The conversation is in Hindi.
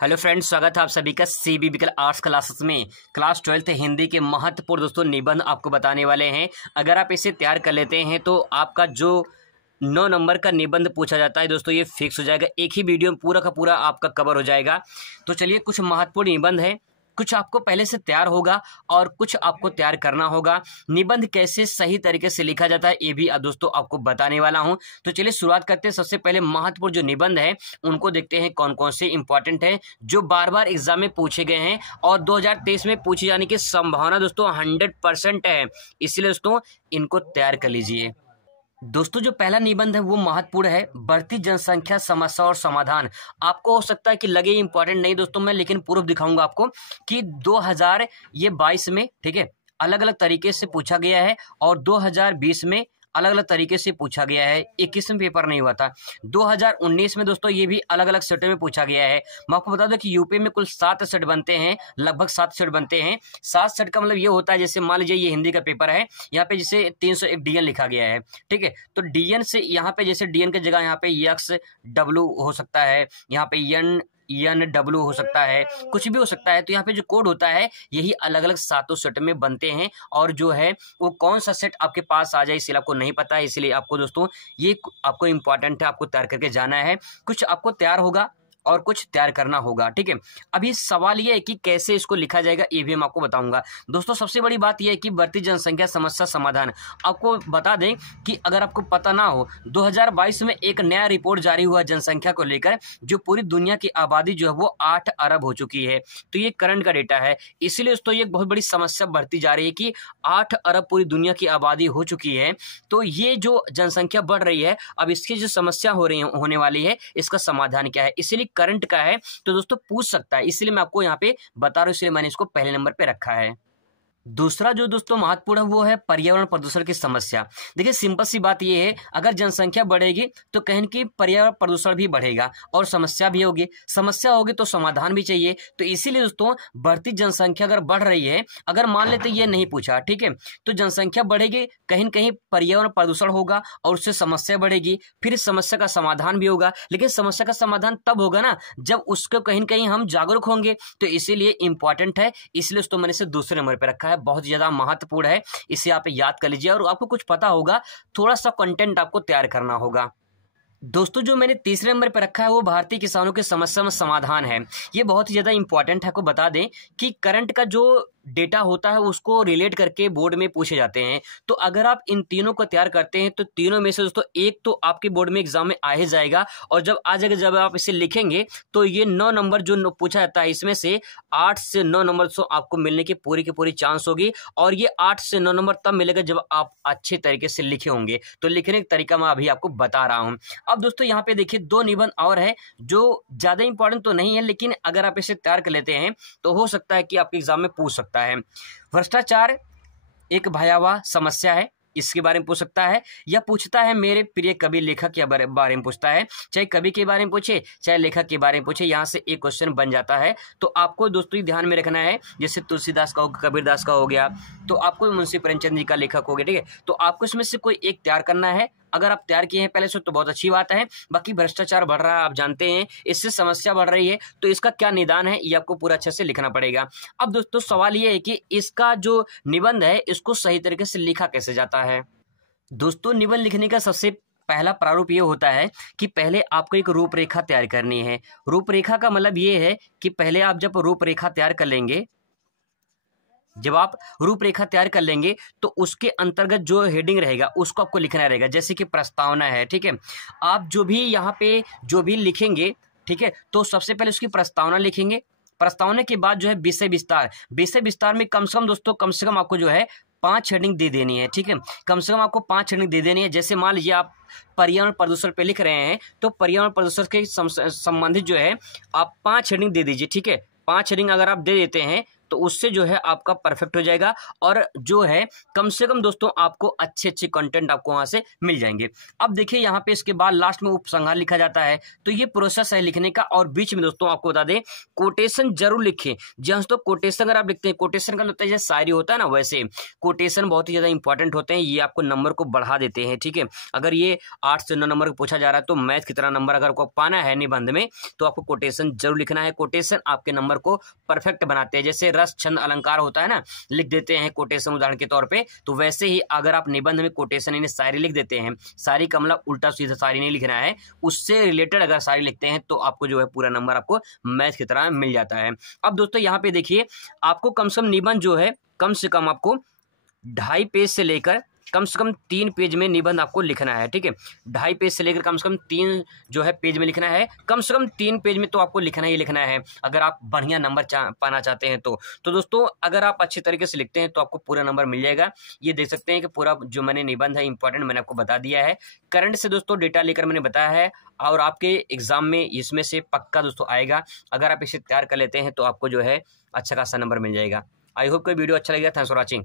हेलो फ्रेंड्स, स्वागत है आप सभी का CBBCL आर्ट्स क्लासेस में। क्लास 12th हिंदी के महत्वपूर्ण दोस्तों निबंध आपको बताने वाले हैं। अगर आप इसे तैयार कर लेते हैं तो आपका जो 9 नंबर का निबंध पूछा जाता है दोस्तों ये फिक्स हो जाएगा। एक ही वीडियो में पूरा का पूरा आपका कवर हो जाएगा। तो चलिए, कुछ महत्वपूर्ण निबंध है, कुछ आपको पहले से तैयार होगा और कुछ आपको तैयार करना होगा। निबंध कैसे सही तरीके से लिखा जाता है ये भी दोस्तों आपको बताने वाला हूं। तो चलिए शुरुआत करते हैं। सबसे पहले महत्वपूर्ण जो निबंध है उनको देखते हैं कौन कौन से इंपॉर्टेंट है, जो बार बार एग्जाम में पूछे गए हैं और 2023 में पूछे जाने की संभावना दोस्तों 100% है। इसलिए दोस्तों इनको तैयार कर लीजिए। दोस्तों जो पहला निबंध है वो महत्वपूर्ण है, बढ़ती जनसंख्या समस्या और समाधान। आपको हो सकता है कि लगे इंपॉर्टेंट नहीं दोस्तों, मैं लेकिन प्रूफ दिखाऊंगा आपको कि 2022 में, ठीक है, अलग अलग तरीके से पूछा गया है और 2020 में अलग अलग तरीके से पूछा गया है। 21 में पेपर नहीं हुआ था। 2019 में दोस्तों ये भी अलग अलग सेटों में पूछा गया है। मैं आपको बता दूं कि यूपी में कुल 7 सेट बनते हैं, लगभग 7 सेट बनते हैं। 7 सेट का मतलब ये होता है, जैसे मान लीजिए ये हिंदी का पेपर है, यहाँ पे जैसे 301 DN लिखा गया है, ठीक है, तो DN से यहाँ पे जैसे DN की जगह यहाँ पे XW हो सकता है, यहाँ पे NW हो सकता है, कुछ भी हो सकता है। तो यहाँ पे जो कोड होता है यही अलग अलग 7 सेट में बनते हैं और जो है वो कौन सा सेट आपके पास आ जाए इसलिए आपको नहीं पता है। इसलिए आपको दोस्तों ये आपको इंपॉर्टेंट है, आपको तैयार करके जाना है। कुछ आपको तैयार होगा और कुछ तैयार करना होगा, ठीक है। अभी सवाल ये है कि कैसे इसको लिखा जाएगा ये भी मैं आपको बताऊंगा। दोस्तों सबसे बड़ी बात यह है कि बढ़ती जनसंख्या समस्या समाधान। आपको बता दें कि अगर आपको पता ना हो, 2022 में एक नया रिपोर्ट जारी हुआ जनसंख्या को लेकर, जो पूरी दुनिया की आबादी जो है वो 8 अरब हो चुकी है। तो ये करंट का डेटा है। इसीलिए दोस्तों ये बहुत बड़ी समस्या बढ़ती जा रही है कि 8 अरब पूरी दुनिया की आबादी हो चुकी है। तो ये जो जनसंख्या बढ़ रही है, अब इसकी जो समस्या होने वाली है, इसका समाधान क्या है, इसलिए करंट का है तो दोस्तों पूछ सकता है। इसलिए मैं आपको यहाँ पे बता रहा हूँ, इसलिए मैंने इसको पहले नंबर पे रखा है। दूसरा जो दोस्तों महत्वपूर्ण है वो है पर्यावरण प्रदूषण की समस्या। देखिए सिंपल सी बात ये है, अगर जनसंख्या बढ़ेगी तो कहीं कि पर्यावरण प्रदूषण भी बढ़ेगा और समस्या भी होगी। समस्या होगी तो समाधान भी चाहिए। तो इसीलिए दोस्तों बढ़ती जनसंख्या अगर बढ़ रही है, अगर मान लेते ये नहीं पूछा, ठीक है, तो जनसंख्या बढ़ेगी, कहीं न कहीं पर्यावरण प्रदूषण होगा और उससे समस्या बढ़ेगी, फिर इस समस्या का समाधान भी होगा। लेकिन समस्या का समाधान तब होगा ना जब उसको कहीं न कहीं हम जागरूक होंगे। तो इसीलिए इंपॉर्टेंट है, इसलिए दोस्तों मैंने इसे दूसरे नंबर पर रखा है। बहुत ही ज्यादा महत्वपूर्ण है, इसे आप याद कर लीजिए और आपको कुछ पता होगा, थोड़ा सा कंटेंट आपको तैयार करना होगा। दोस्तों जो मैंने तीसरे नंबर पर रखा है वो भारतीय किसानों की समस्या में समाधान है। ये बहुत ही ज्यादा इंपॉर्टेंट है। आपको बता दें कि करंट का जो डेटा होता है उसको रिलेट करके बोर्ड में पूछे जाते हैं। तो अगर आप इन तीनों को तैयार करते हैं तो तीनों में से दोस्तों एक तो आपके बोर्ड में एग्जाम में आ ही जाएगा। और जब आ जाएगा, जब आप इसे लिखेंगे तो ये 9 नंबर जो पूछा जाता है, इसमें से 8 से 9 नंबर तो आपको मिलने की पूरी चांस होगी। और ये 8 से 9 नंबर तब मिलेगा जब आप अच्छे तरीके से लिखे होंगे। तो लिखने का तरीका मैं अभी आपको बता रहा हूँ। अब दोस्तों यहाँ पे देखिए 2 निबंध और है जो ज्यादा इंपॉर्टेंट तो नहीं है, लेकिन अगर आप इसे तैयार कर लेते हैं तो हो सकता है कि आपके एग्जाम में पूछ सकता है। भ्रष्टाचार एक भयावह समस्या है, इसके बारे में पूछ सकता है, या पूछता है मेरे प्रिय कवि लेखक के बारे में पूछता है। चाहे कवि के बारे में पूछे चाहे लेखक के बारे में पूछे, यहाँ से एक क्वेश्चन बन जाता है। तो आपको दोस्तों ध्यान में रखना है, जैसे तुलसीदास का हो गया, कबीरदास का हो गया, तो आपको मुंशी प्रेमचंद जी का लेखक हो गया, ठीक है। तो आपको इसमें से कोई एक तैयार करना है। अगर आप तैयार किए हैं पहले से तो बहुत अच्छी बात है। बाकी भ्रष्टाचार बढ़ रहा है, आप जानते हैं, इससे समस्या बढ़ रही है, तो इसका क्या निदान है ये आपको पूरा अच्छे से लिखना पड़ेगा। अब दोस्तों सवाल ये है कि इसका जो निबंध है इसको सही तरीके से लिखा कैसे जाता है। दोस्तों निबंध लिखने का सबसे पहला प्रारूप ये होता है कि पहले आपको एक रूपरेखा तैयार करनी है। रूपरेखा का मतलब ये है कि पहले आप जब रूपरेखा तैयार कर लेंगे, जब आप रूपरेखा तैयार कर लेंगे तो उसके अंतर्गत जो हेडिंग रहेगा उसको आपको लिखना रहेगा। जैसे कि प्रस्तावना है, ठीक है, आप जो भी यहाँ पे जो भी लिखेंगे, ठीक है, तो सबसे पहले उसकी प्रस्तावना लिखेंगे। प्रस्तावना के बाद जो है विषय विस्तार में कम से कम दोस्तों, कम से कम आपको जो है 5 हेडिंग दे देनी है, ठीक है, कम से कम आपको 5 हेडिंग दे देनी है। जैसे मान लीजिए आप पर्यावरण प्रदूषण पे लिख रहे हैं तो पर्यावरण प्रदूषण के संबंधित जो है आप 5 हेडिंग दे दीजिए, ठीक है। 5 हेडिंग अगर आप दे देते हैं तो उससे जो है आपका परफेक्ट हो जाएगा और जो है कम से कम दोस्तों आपको अच्छे अच्छे कंटेंट आपको वहां से मिल जाएंगे। अब देखिए यहाँ पे इसके बाद लास्ट में उपसंहार लिखा जाता है, तो ये प्रोसेस है लिखने का। और बीच में दोस्तों आपको बता दें कोटेशन जरूर लिखें। जी दोस्तों कोटेशन अगर आप लिखते हैं, कोटेशन का मतलब है जैसे शायरी होता है ना, वैसे कोटेशन बहुत ही ज्यादा इंपॉर्टेंट होते हैं, ये आपको नंबर को बढ़ा देते हैं। ठीक है, अगर ये 8 से 9 नंबर पूछा जा रहा है तो मैथ की तरह नंबर अगर आपको पाना है निबंध में तो आपको कोटेशन जरूर लिखना है। कोटेशन आपके नंबर को परफेक्ट बनाते हैं। जैसे रस छंद अलंकार होता है ना, लिख देते हैं कोटेशन उदाहरण के तौर पे, तो वैसे ही अगर आप निबंध में कोटेशन यानी शायरी लिख देते हैं, शायरी का मतलब उल्टा सीधा शायरी नहीं लिखना है, उससे रिलेटेड अगर शायरी लिखते हैं तो आपको जो है पूरा नंबर आपको मैथ की तरह मिल जाता है। अब दोस्तों यहाँ पे देखिए आपको कम से कम निबंध जो है कम से कम आपको 2.5 पेज से लेकर कम से कम 3 पेज में निबंध आपको लिखना है। ठीक है, 2.5 पेज से लेकर कम से कम 3 जो है पेज में लिखना है। कम से कम 3 पेज में तो आपको लिखना ही लिखना है अगर आप बढ़िया नंबर पाना चाहते हैं तो दोस्तों अगर आप अच्छे तरीके से लिखते हैं तो आपको पूरा नंबर मिल जाएगा। ये देख सकते हैं कि पूरा जो मैंने निबंध है इंपॉर्टेंट मैंने आपको बता दिया है, करंट से दोस्तों डेटा लेकर मैंने बताया है और आपके एग्जाम में इसमें से पक्का दोस्तों आएगा। अगर आप इसे तैयार कर लेते हैं तो आपको जो है अच्छा खासा नंबर मिल जाएगा। आई होप कोई वीडियो अच्छा लगेगा। Thanks for watching.